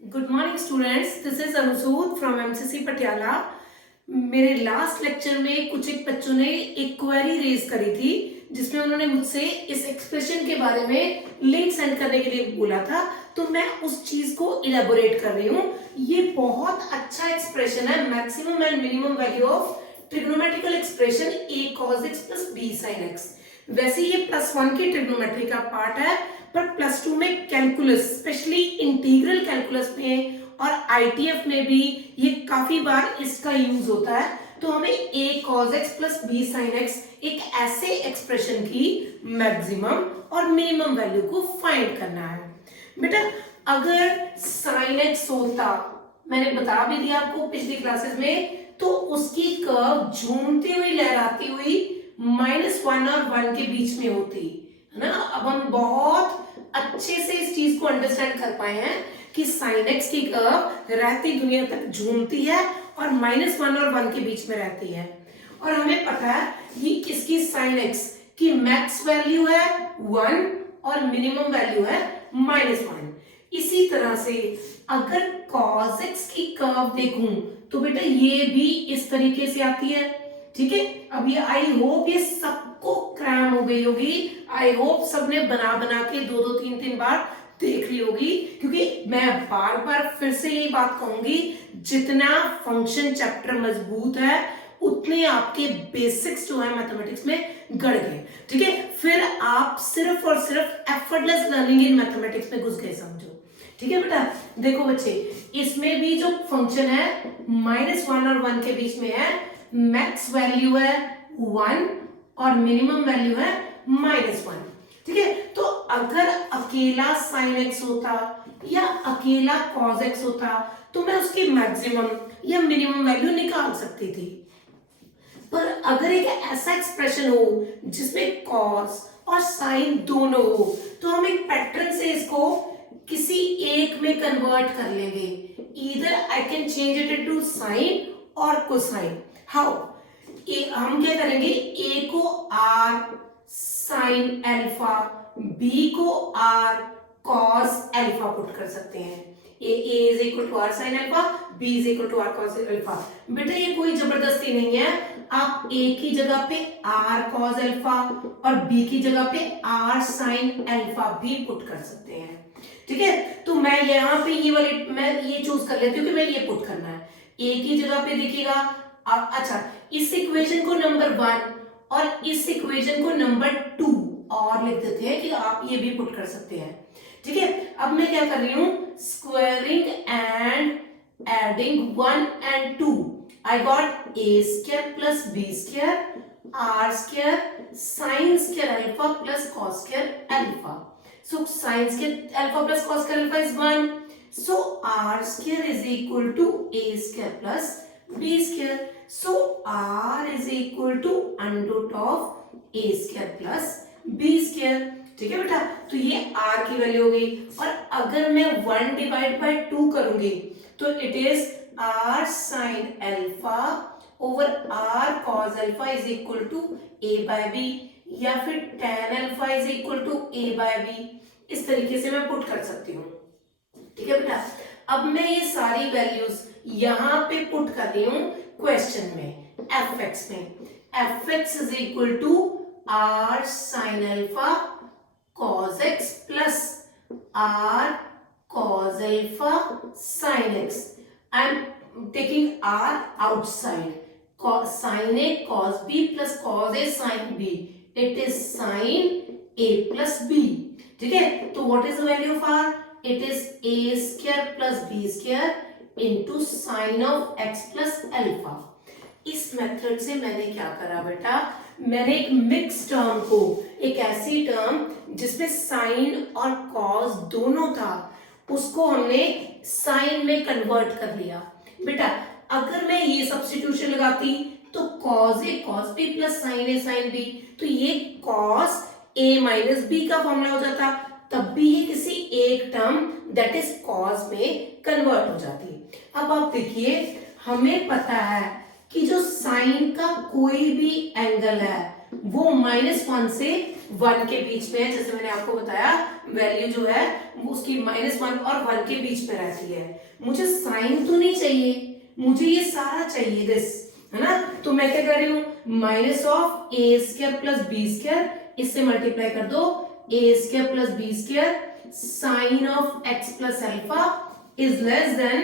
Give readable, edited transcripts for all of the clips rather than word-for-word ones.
Good morning students, this is Anusud from MCC Patiala. मेरे last lecture में कुछ एक बच्चों ने एक क्वेरी रेज करी थी जिसमें उन्होंने मुझसे इस एक्सप्रेशन के बारे में लिंक सेंड करने के लिए बोला था, तो मैं उस चीज को इलेबोरेट कर रही हूँ। ये बहुत अच्छा एक्सप्रेशन है, maximum and minimum value of trigonometrical expression a cos x plus b sin x। वैसे ये +1 की ट्रिग्नोमेट्री का पार्ट है, पर +2 में कैलकुलस, स्पेशली इंटीग्रल कैलकुलस में और आईटीएफ में भी ये काफी बार इसका यूज होता है। तो हमें a cos x plus b sin x एक ऐसे एक्सप्रेशन की मैक्सिमम और मिनिमम वैल्यू को फाइंड करना है। बेटा अगर sin x होता, मैंने बता भी दिया आपको पिछली क्लासेस में, तो उसकी कर्व झूमती हुई लहराती हुई -1 और 1 के बीच में होती है ना। अब हम बहुत अच्छे से इस चीज को अंडरस्टैंड कर पाए हैं कि sin x की कर्व रहती दुनिया तक झूमती है और -1 और 1 के बीच में रहती है। और हमें पता है कि इसकी sin x की मैक्स वैल्यू है 1 और मिनिमम वैल्यू है -1। इसी तरह से अगर cos x की कर्व देखूं तो बेटा ये भी इस तरीके से आती है, ठीक है। अब ये आई होप ये सबको क्रैम हो गई होगी, आई होप सबने बना बना के 2-2 3-3 बार देख ली होगी, क्योंकि मैं बार बार फिर से यही बात कहूंगी, जितना फंक्शन चैप्टर मजबूत है उतने आपके बेसिक्स जो है मैथमेटिक्स में गड़ गए, ठीक है। फिर आप सिर्फ और सिर्फ एफर्टलेस लर्निंग इन मैथमेटिक्स में घुस गए समझो, ठीक है बेटा। देखो बच्चे, इसमें भी जो फंक्शन है -1 और 1 के बीच में है, मैक्स वैल्यू है 1 और मिनिमम वैल्यू है -1, ठीक है। तो अगर अकेला sin x होता या अकेला cos x होता तो मैं उसकी मैक्सिमम या मिनिमम वैल्यू निकाल सकती थी। पर अगर एक ऐसा एक्सप्रेशन हो जिसमें cos और sin दोनों हो, तो हम एक पैटर्न से इसको किसी एक में कन्वर्ट कर लेंगे। Either I can change it into sine और कोसाइन। हाउ? हम क्या करेंगे, ए को r साइन अल्फा, बी को r cos अल्फा पुट कर सकते हैं। A is equal to r sine alpha, B is equal to r cos alpha. बेटा ये कोई जबरदस्ती नहीं है, आप a की जगह पे r cos अल्फा और b की जगह पे r साइन अल्फा भी पुट कर सकते हैं, ठीक है। तो मैं यहाँ पे ये वाली मैं ये चूज कर लेती हूँ कि मैं ये पुट करना है। a की जगह पे देखिएगा, अच्छा इस इक्वेशन को नंबर 1 और इस इक्वेशन को नंबर 2 और लिख देते हैं कि आप ये भी पुट कर सकते हैं, ठीक है। अब मैं क्या कर रही हूँ, squaring and adding 1 and 2, I got a square plus b square r square sin square alpha plus cos square alpha. So sin square alpha plus cos square alpha is 1. So r square is equal to a square plus b square. So r is equal to under root of a square plus b square. ठीक है बेटा, तो ये r की value होगी। और अगर मैं 1 डिवाइड बाय 2 करूंगी तो it is r sin alpha over r cos alpha is equal to a by b, या फिर tan alpha is equal to a by b। इस तरीके से मैं पुट कर सकती हूँ, ठीक है बेटा। अब मैं ये सारी वैल्यूज यहां पे पुट कर रही हूँ क्वेश्चन में, fx में। fx is equal to r sin alpha cos x plus r cos alpha sin x। I am taking r outside, sin a cos b plus cos a sin b, it is sin a plus b, ठीक है। तो what is the value of r? It is a square plus b square into sin of x plus alpha। इस method से मैंने क्या करा बेटा, मैंने एक मिक्स टर्म को, एक ऐसी टर्म जिसमें साइन और कॉस दोनों था, उसको हमने साइन में कन्वर्ट कर लिया। बेटा अगर मैं ये सब्स्टिट्यूशन लगाती तो cos a cos b plus sin a sin b, तो ये cos a माइनस b का फॉर्मूला हो जाता, तब भी ये किसी एक टर्म दैट इज cos में कन्वर्ट हो जाती। अब आप देखिए, हमें पता है कि जो साइन का कोई भी एंगल है वो -1 से 1 के बीच में है। जैसे मैंने आपको बताया वैल्यू जो है वो उसकी -1 और 1 के बीच में रहती है। मुझे साइन तो नहीं चाहिए, मुझे ये सारा चाहिए दिस, है ना। तो मैं क्या कर रही हूँ, -(a² + b²) इससे मल्टीप्लाई कर दो, a² + b² sin of x plus alpha is less than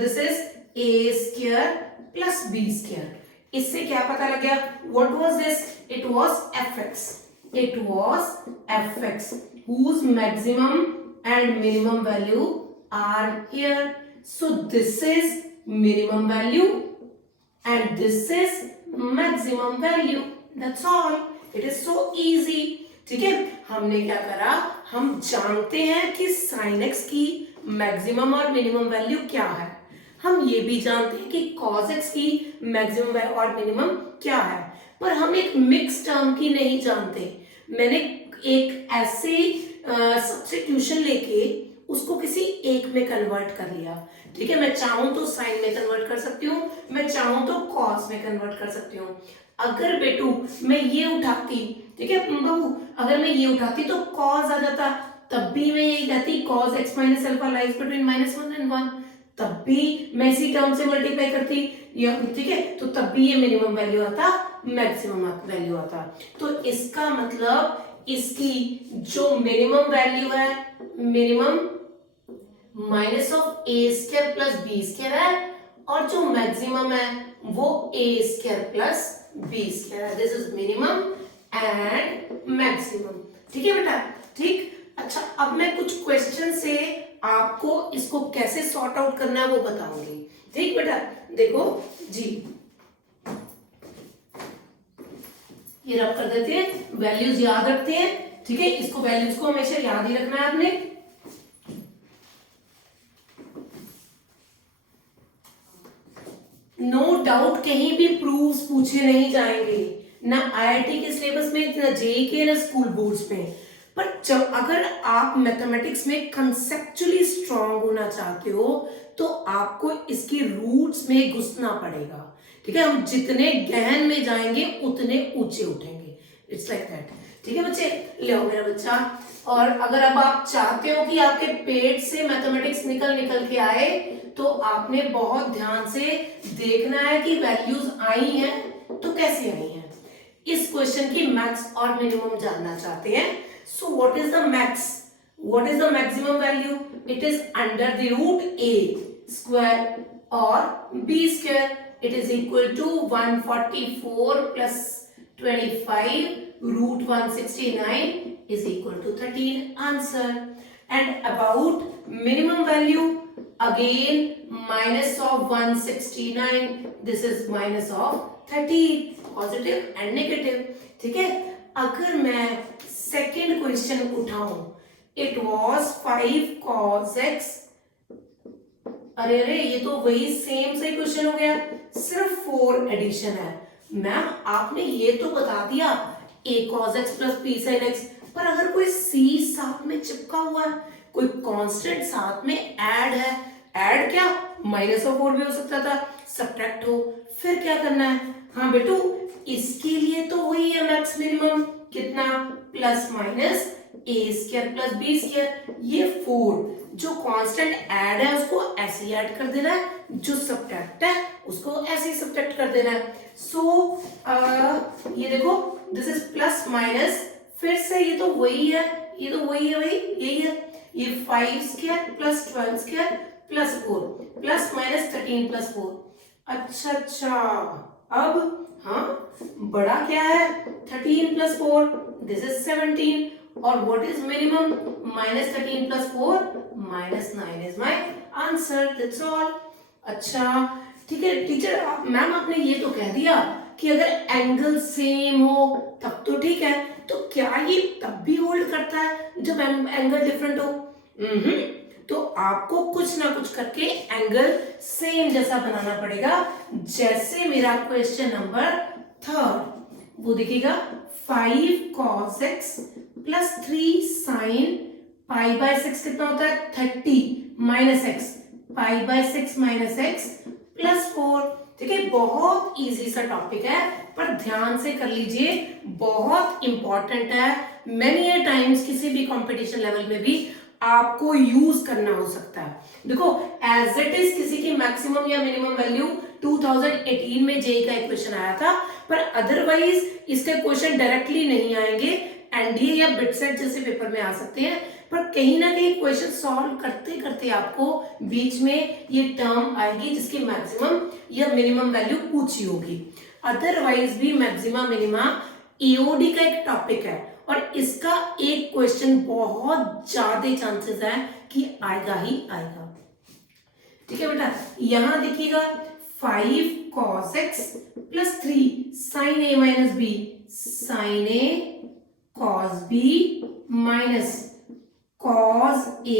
this is a² plus b²। इससे क्या पता लग गया, what was this, it was fx, it was fx whose maximum and minimum value are here। so this is minimum value and this is maximum value, that's all, it is so easy। ठीक है, हमने क्या करा, हम जानते हैं कि sin x की मैक्सिमम और मिनिमम वैल्यू क्या है, हम ये भी जानते हैं कि cos x की मैक्सिमम और मिनिमम क्या है, पर हम एक मिक्स टर्म की नहीं जानते। मैंने एक ऐसे सब्स्टिट्यूशन लेके उसको किसी एक में कन्वर्ट कर लिया। ठीक है, मैं चाहूं तो साइन में कन्वर्ट कर सकती हूँ, मैं चाहूं तो कॉस में कन्वर्ट कर सकती हूँ। अगर बेटू मैं ये उठाती, ठीक है बहू, अगर मैं ये उठाती तो कॉस आ जाता, तब भी मैं यही कहती cos x minus alpha lies between -1 and 1, तब भी मैं इसी टर्म से मल्टीप्लाई करती, ठीक है, तो तब भी ये मिनिमम वैल्यू आता, मैक्सिमम वैल्यू आता। तो इसका मतलब इसकी जो मिनिमम वैल्यू है, मिनिमम -(a² + b² है, और जो मैक्सिमम है वो a² + b² है। This is minimum and maximum. ठीक है बेटा, ठीक। अच्छा, अब मैं कुछ क्वेश्चन से आपको इसको कैसे सॉर्ट आउट करना है वो बताऊंगी। ठीक बेटा, देखो जी, ये रब कर देते हैं, वैल्यूज याद रखते हैं। ठीक है, इसको वैल्यूज को हमेशा याद ही रखना है आपने। नो डाउट कहीं भी प्रूफ्स पूछे नहीं जाएंगे, ना आईआईटी के सिलेबस में, ना जेईई के, ना स्कूल बोर्ड्स में। पर जब अगर आप मैथमेटिक्स में कंसेप्चुअली स्ट्रांग होना चाहते हो तो आपको इसकी रूट्स में घुसना पड़ेगा। ठीक है, हम जितने गहन में जाएंगे उतने ऊंचे उठेंगे। It's like that. ठीक है बच्चे, ले आओ मेरा बच्चा। और अगर अब आप चाहते हो कि आपके पेट से मैथमेटिक्स निकल के आए तो आपने बहुत ध्यान से देखना है कि वैल्यूज आई हैं तो कैसे आई हैं। इस क्वेश्चन की मैक्स और मिनिमम जानना चाहते हैं। So what is the max? What is the maximum value? It is under the root a square or b square. It is equal to 144 plus 25 root 169 is equal to 13. Answer. And about minimum value, again minus of 169. This is minus of 13. Positive and negative. ठीक है, अगर मैं second question उठाऊं, it was 5 cos x। अरे ये तो वही same से क्वेश्चन हो गया, सिर्फ 4 एडिशन है। मैम आपने ये तो बता दिया a cos x plus b sin x, पर अगर कोई c साथ में चिपका हुआ है, कोई कांस्टेंट साथ में ऐड है, ऐड क्या -4 भी हो सकता था, सब्ट्रैक्ट हो, फिर क्या करना है। हाँ बेटू, इसके लिए तो वही है मैक्स मिनिमम, कितना, ±a² + b²। ये 4 जो कांस्टेंट ऐड है उसको ऐसे ही ऐड कर देना है, जो सब्ट्रैक्ट है उसको ऐसे ही सब्ट्रैक्ट कर देना है। सो ये देखो, दिस इज प्लस माइनस, फिर से ये तो वही है, ये तो वही है, वही यही है, ये 5² + 12² + 4 ±13 + 4। अच्छा, अब हाँ, बड़ा क्या है, 13 + 4, दिस इज 17, और what is minimum, -13 + 4 -9 is my answer, that's all. अच्छा ठीक है टीचर, मैम आपने ये तो कह दिया कि अगर एंगल सेम हो तब तो ठीक है, तो क्या ये तब भी होल्ड करता है जब एंगल डिफरेंट हो? तो आपको कुछ ना कुछ करके एंगल सेम जैसा बनाना पड़ेगा। जैसे मेरा क्वेश्चन नंबर 3, वो देखिएगा, 5 cos x plus 3 sin π/6 कितना होता है, 30 - x, π/6 - x plus 4, ठीक है, बहुत इजी सा टॉपिक है, पर ध्यान से कर लीजिए, बहुत इंपॉर्टेंट है। मेनी अ टाइम्स किसी भी कंपटीशन लेवल में भी आपको यूज करना हो सकता है। देखो, एज इट इज किसी की मैक्सिमम या मिनिमम वैल्यू 2018 में जेई का एक क्वेश्चन आया था, पर अदरवाइज इसके क्वेश्चन डायरेक्टली नहीं आएंगे, एनडीए या बिटसेट जैसे पेपर में आ सकते हैं, पर कहीं ना कहीं क्वेश्चन सॉल्व करते करते आपको बीच में ये टर्म आएगी जिसकी मैक्सिमम या मिनिमम वैल्यू पूछी होगी। अदरवाइज भी मैक्सिमा मिनिमा ईओडी का एक टॉपिक है, और इसका एक क्वेश्चन बहुत ज्यादा चांसेस है कि आएगा ही आएगा। ठीक है बेटा, यहां देखिएगा 5 cos x plus 3 sin a minus b, sin a cos b minus cos a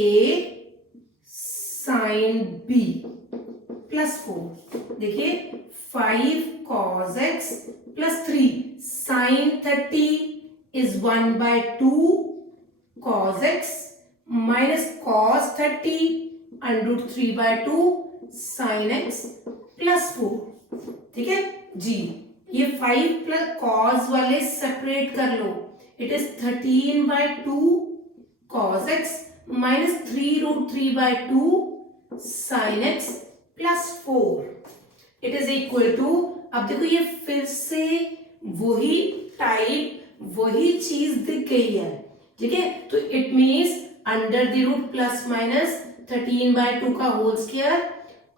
sin b plus 4। देखिए 5 cos x plus 3 sin 30 is 1/2 cos x minus cos 30 √ 3/2 sin x plus 4। ठीक है जी, ये 5 प्लस cos वाले separate कर लो, it is 13/2 cos x minus 3 √ 3/2 sin x plus 4, it is equal to, अब देखो ये फिर से वही टाइप वही चीज दिख गई है। ठीक है, तो it means under the root plus minus 13/2 का होल स्क्वायर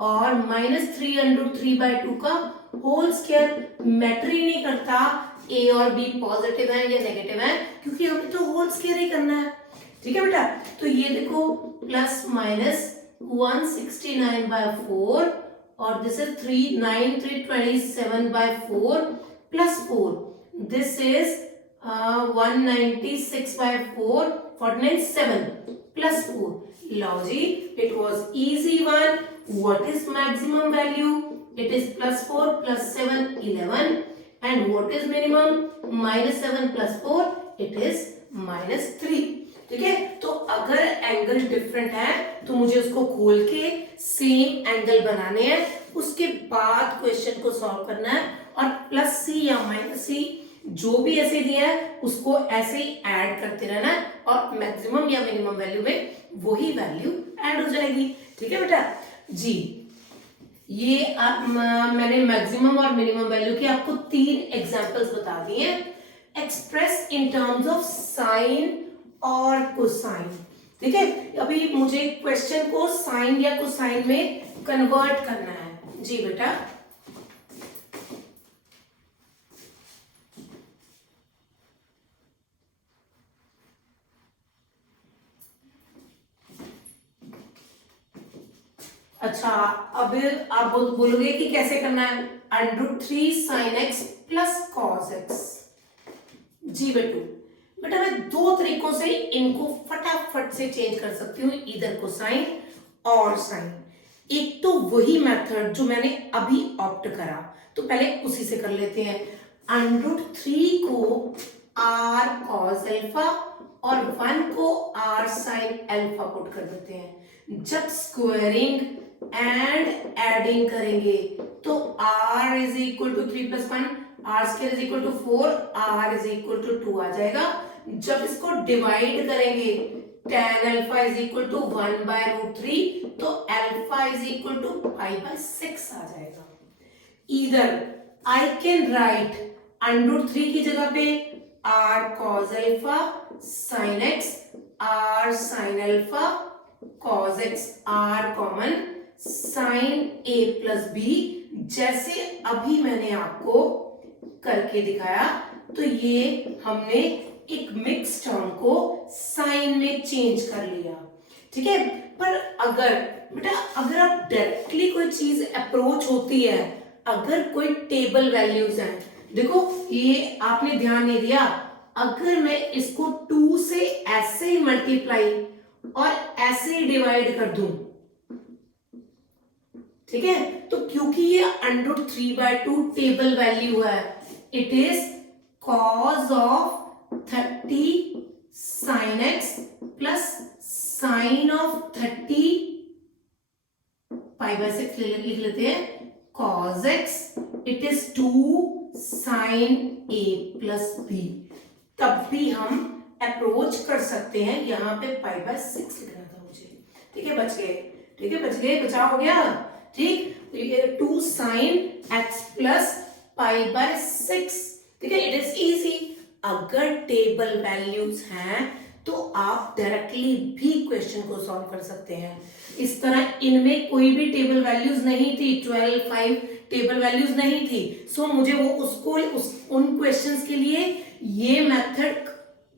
और -3 √ 3/2 का होल स्क्वायर। मैटर ही नहीं करता ए और बी पॉजिटिव है या नेगेटिव है, क्योंकि हमें तो होल स्क्वायर ही करना है। ठीक है बेटा, तो ये देखो प्लस माइनस 169/4 और this is 393/27/4 plus 4, this is 196/4 49/7 plus 4। लो जी, it was easy one. What is maximum value? It is +4 + 7 11, and what is minimum? -7 + 4, it is -3। ठीक है, तो अगर एंगल डिफरेंट है तो मुझे उसको खोल के सेम एंगल बनाने हैं, उसके बाद क्वेश्चन को सॉल्व करना है, और +c या -c जो भी ऐसे दिया है उसको ऐसे ही ऐड करते रहना है, और मैक्सिमम या मिनिमम वैल्यू में वही वैल्यू ऐड हो जाएगी। ठीक है बेटा जी, ये मैंने मैक्सिमम और मिनिमम वैल्यू की आपको 3 एग्जांपल्स बता दिए हैं, express in terms of sine और कोसाइन। ठीक है, अभी मुझे क्वेश्चन को साइन या कोसाइन में कन्वर्ट करना है। जी बेटा, अच्छा, अब आप बोलोगे कि कैसे करना है? √3 sin x plus cos x। जी बेटा मैं 2 तरीकों से इनको फटाफट से चेंज कर सकती हूँ, इधर कोसाइन और साइन। एक तो वही मेथड जो मैंने अभी ऑप्ट करा, तो पहले उसी से कर लेते हैं। √3 को r cos अल्फा और 1 को r sin अल्फा पुट कर देते हैं। जब स्क्वायरिंग एंड एडिंग करेंगे तो r is equal to 3 + 1, r square is equal to 4, r is equal to 2 आ जाएगा। जब इसको डिवाइड करेंगे tan alpha is equal to 1/√3, तो अल्फा इज इक्वल टू 5/6 आ जाएगा। इधर आई कैन राइट √3 की जगह पे r cos alpha sin x, r sin alpha cos x, r common sin a plus b, जैसे अभी मैंने आपको करके दिखाया। तो ये हमने एक मिक्स टर्म को साइन में चेंज कर लिया। ठीक है, पर अगर बेटा अगर आप डायरेक्टली कोई चीज अप्रोच होती है, अगर कोई टेबल वैल्यूज हैं, देखो ये आपने ध्यान नहीं दिया, अगर मैं इसको 2 से ऐसे ही मल्टीप्लाई और ऐसे ही डिवाइड कर दूं, ठीक है, तो क्योंकि ये √3/2 टेबल वैल्यू है, it is cos of 30 sin x plus sin of 30 π/6 लिख लेते हैं, cos x, it is 2 sin a plus b। तब भी हम अप्रोच कर सकते हैं, यहाँ पे पाई बाय 6 लिखना था मुझे। ठीक है, बच गए। ठीक है, बच गए, बचाव हो गया। ठीक, तो ये 2 sin x plus pi by 6। ठीक है, इट इज इजी। अगर टेबल वैल्यूज हैं तो आप डायरेक्टली भी क्वेश्चन को सॉल्व कर सकते हैं। इस तरह इनमें कोई भी टेबल वैल्यूज नहीं थी, 12, 5 टेबल वैल्यूज नहीं थी, सो मुझे वो उन क्वेश्चंस के लिए ये मेथड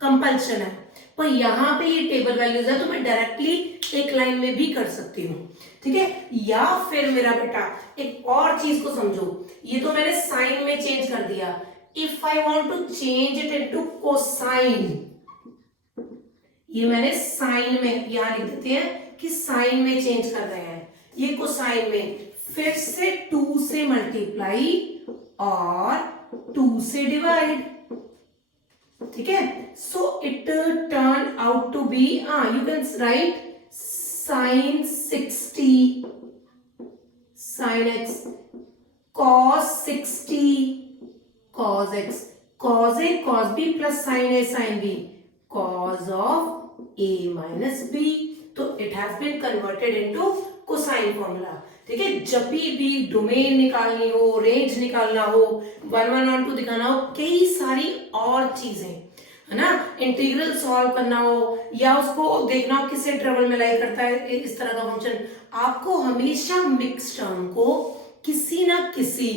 कंपल्शन है। पर यहाँ पे ये टेबल वैल्यूज है तो मैं डायरेक्टली एक लाइन में भी कर सकती हूँ। ठीक है, या फिर मेरा बेटा एक और चीज को समझो, ये तो मैंने साइन में चेंज कर दिया। If I want to change it into cosine, ये मैंने साइन में यहां लिख देते हैं कि साइन में चेंज कर रहे हैं, ये कोसाइन में फिर से 2 से मल्टीप्लाई और 2 से डिवाइड। ठीक है, so it turn out to be, you can write sin 60 sin x cos 60 cos x cos a cos b plus sin a sin b cos of a minus b। तो it has been converted into cosine formula। ठीक है, जब भी domain निकालनी हो, range निकालना हो, 1 1 और 2 दिखाना हो, कई सारी और चीजें है ना, इंटीग्रल सॉल्व करना हो या उसको देखना हो किससे ट्रबल में लाई करता है इस तरह का फंक्शन, आपको हमेशा मिक्स टर्म को किसी ना किसी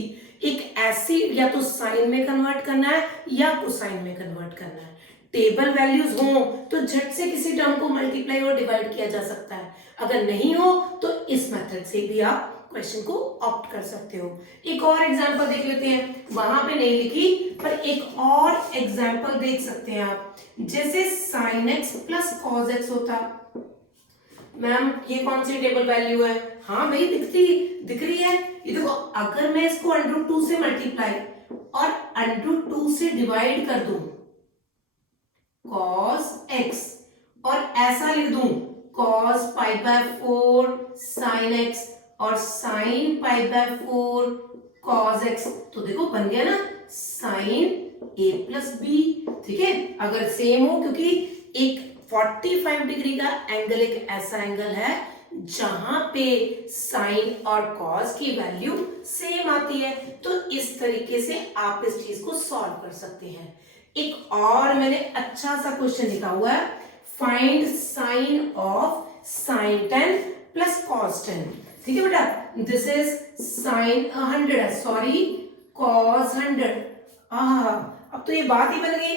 एक ऐसी या तो साइन में कन्वर्ट करना है या कोसाइन में कन्वर्ट करना है। टेबल वैल्यूज हो तो झट से किसी टर्म को मल्टीप्लाई और डिवाइड किया जा सकता है, अगर नहीं हो तो इस मेथड से भी आप क्वेश्चन को ऑप्ट कर सकते हो। एक और एग्जांपल देख लेते हैं, वहां पे नहीं लिखी पर एक और एग्जांपल देख सकते हैं आप। जैसे sin x plus cos x होता, मैम ये कौन सी टेबल वैल्यू है? हाँ भाई दिख रही है, ये देखो, अगर मैं इसको √2 से मल्टीप्लाई और √2 से डिवाइड कर दूं cos x और ऐसा लिख दूं cos pi by 4 sin x और sin pi by 4 cos x, तो देखो बन गया ना sin a प्लस b। ठीक है, अगर सेम हो, क्योंकि एक 45 डिग्री का एंगल एक ऐसा एंगल है जहां पे sin और cos की वैल्यू सेम आती है, तो इस तरीके से आप इस चीज को सॉल्व कर सकते हैं। एक और मैंने अच्छा सा क्वेश्चन लिखा हुआ है, find sign of sin 10 plus cos 10। ठीक है बेटा, दिस इज sin 100 है, सॉरी cos 100। अब तो ये बात ही बन गई।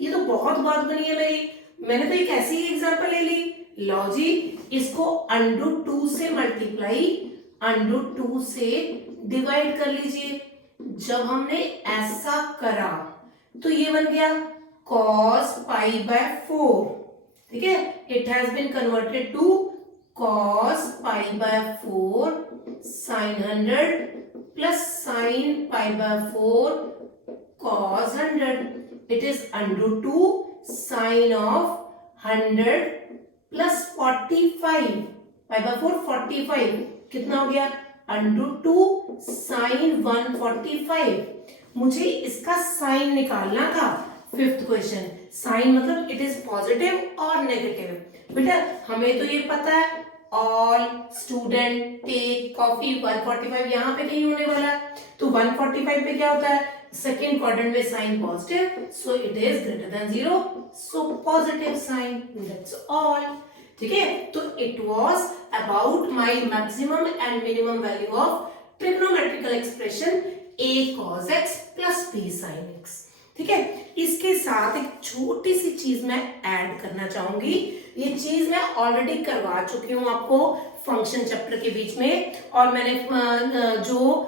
ये तो बहुत बात बनी है मेरी, मैंने तो एक ऐसी ही एग्जांपल ले ली। लो जी, इसको √2 से मल्टीप्लाई √2 से डिवाइड कर लीजिए। जब हमने ऐसा करा तो ये बन गया cos पाई बाय 4। ठीक है, it has been converted to cos pi by 4 sin 100 plus sin pi by 4 cos 100। It is √2 sin of 100 plus 45 pi by 4 45, कितना हो गया √2 sin 145। मुझे इसका साइन निकालना था। फिफ्थ क्वेश्चन, साइन मतलब इट इज पॉजिटिव और नेगेटिव। बेटा हमें तो ये पता है, ऑल स्टूडेंट टेक कॉफी 145 यहाँ पे कहीं होने वाला है, तो 145 पे क्या होता है, सेकेंड क्वाड्रेंट में sine positive, so it is greater than 0, so positive sine, that's all. ठीक है, तो it was about my maximum and minimum value of trigonometrical expression a cos x plus b sin x। ठीक है, इसके साथ एक छोटी सी चीज मैं ऐड करना चाहूंगी। ये चीज मैं ऑलरेडी करवा चुकी हूं आपको फंक्शन चैप्टर के बीच में, और मैंने जो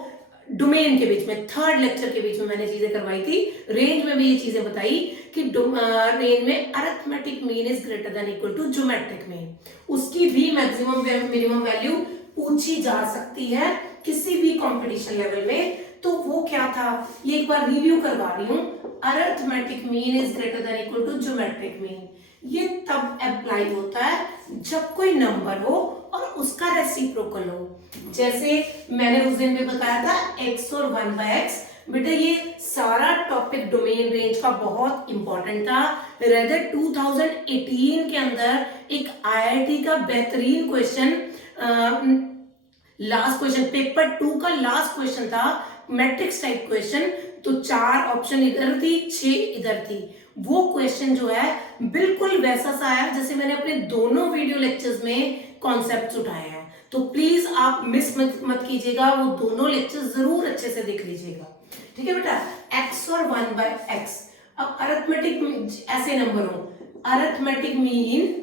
डोमेन के बीच में थर्ड लेक्चर के बीच में मैंने चीजें करवाई थी। रेंज में भी ये चीजें बताई कि रेंज में arithmetic mean is greater than equal to geometric mean, उसकी भी मैक्सिमम मिनिमम वैल्यू पूछी जा सकती है किसी भी कंपटीशन लेवल में। तो वो क्या था, ये एक बार रिव्यू करवा रही हूँ। Arithmetic mean is greater than equal to geometric mean, ये तब अप्लाई होता है जब कोई नंबर हो और उसका रेसिप्रोकल हो। जैसे मैंने उस दिन भी बताया था x और 1/x, बेटा ये सारा टॉपिक डोमेन रेंज का बहुत इंपॉर्टेंट था। रेदर 2018 के अंदर एक आईआईटी का बेहतरीन क्वेश्चन, लास्ट क्वेश्चन पेपर 2 का लास्ट क्वेश्चन था, मैट्रिक्स टाइप क्वेश्चन। तो 4 ऑप्शन इधर थी, 6 इधर थी। वो क्वेश्चन जो है बिल्कुल वैसा सा है जैसे मैंने अपने दोनों वीडियो लेक्चर्स में कॉन्सेप्ट्स उठाए हैं। तो प्लीज आप मिस मत कीजिएगा, वो दोनों लेक्चर्स जरूर अच्छे से देख लीजिएगा। ठीक है बेटा, x और 1/x। अब अरिथमेटिक ऐसे नंबर हो, arithmetic mean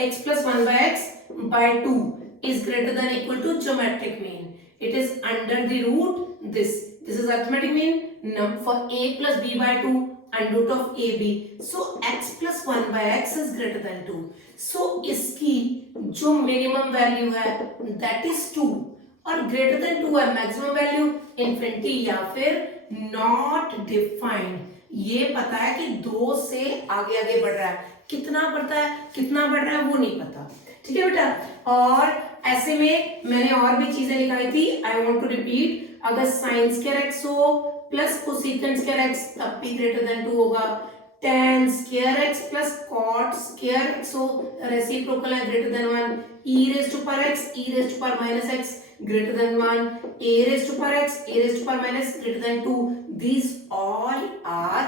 x plus 1/x by 2 is greater than equal to geometric mean. It is under the root this. This is arithmetic mean for a plus b by 2 under root of ab. So x plus 1/x is greater than 2. So इसकी जो minimum value है that is 2 और greater than 2 है maximum value infinity या फिर not defined। ये पता है कि 2 से आगे आगे बढ़ रहा है, कितना बढ़ता है कितना बढ़ रहा है वो नहीं पता। ठीक है बेटा, और ऐसे में मैंने और भी चीजें लिखाई थी, आई वांट टू रिपीट। अगर साइन स्क्वायर एक्स हो प्लस कोसेकेंट स्क्वायर एक्स तब भी ग्रेटर देन 2 होगा। tan square x plus cot square x हो, रेसिप्रोकल है greater than 1। e raise to power x e raise to power minus x greater than 1। a raise to power x a raise to power minus greater than 2। these all are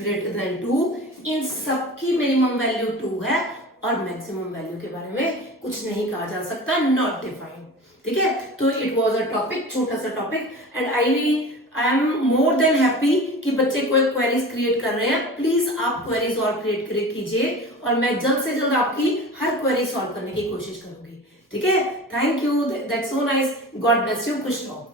greater than 2। इन सबकी minimum value 2 है और maximum value के बारे में कुछ नहीं कहा जा सकता, नॉट डिफाइंड। ठीक है, तो इट वाज अ टॉपिक, छोटा सा topic, and I am more than happy कि बच्चे कोई क्वेरीज क्रिएट कर रहे हैं। प्लीज आप क्वेरीज और क्रिएट कीजिए और मैं जल्द से जल्द आपकी हर क्वेरी सॉल्व करने की कोशिश करूंगी। ठीक है, thank you, that's so nice, God bless you, खुश रहो।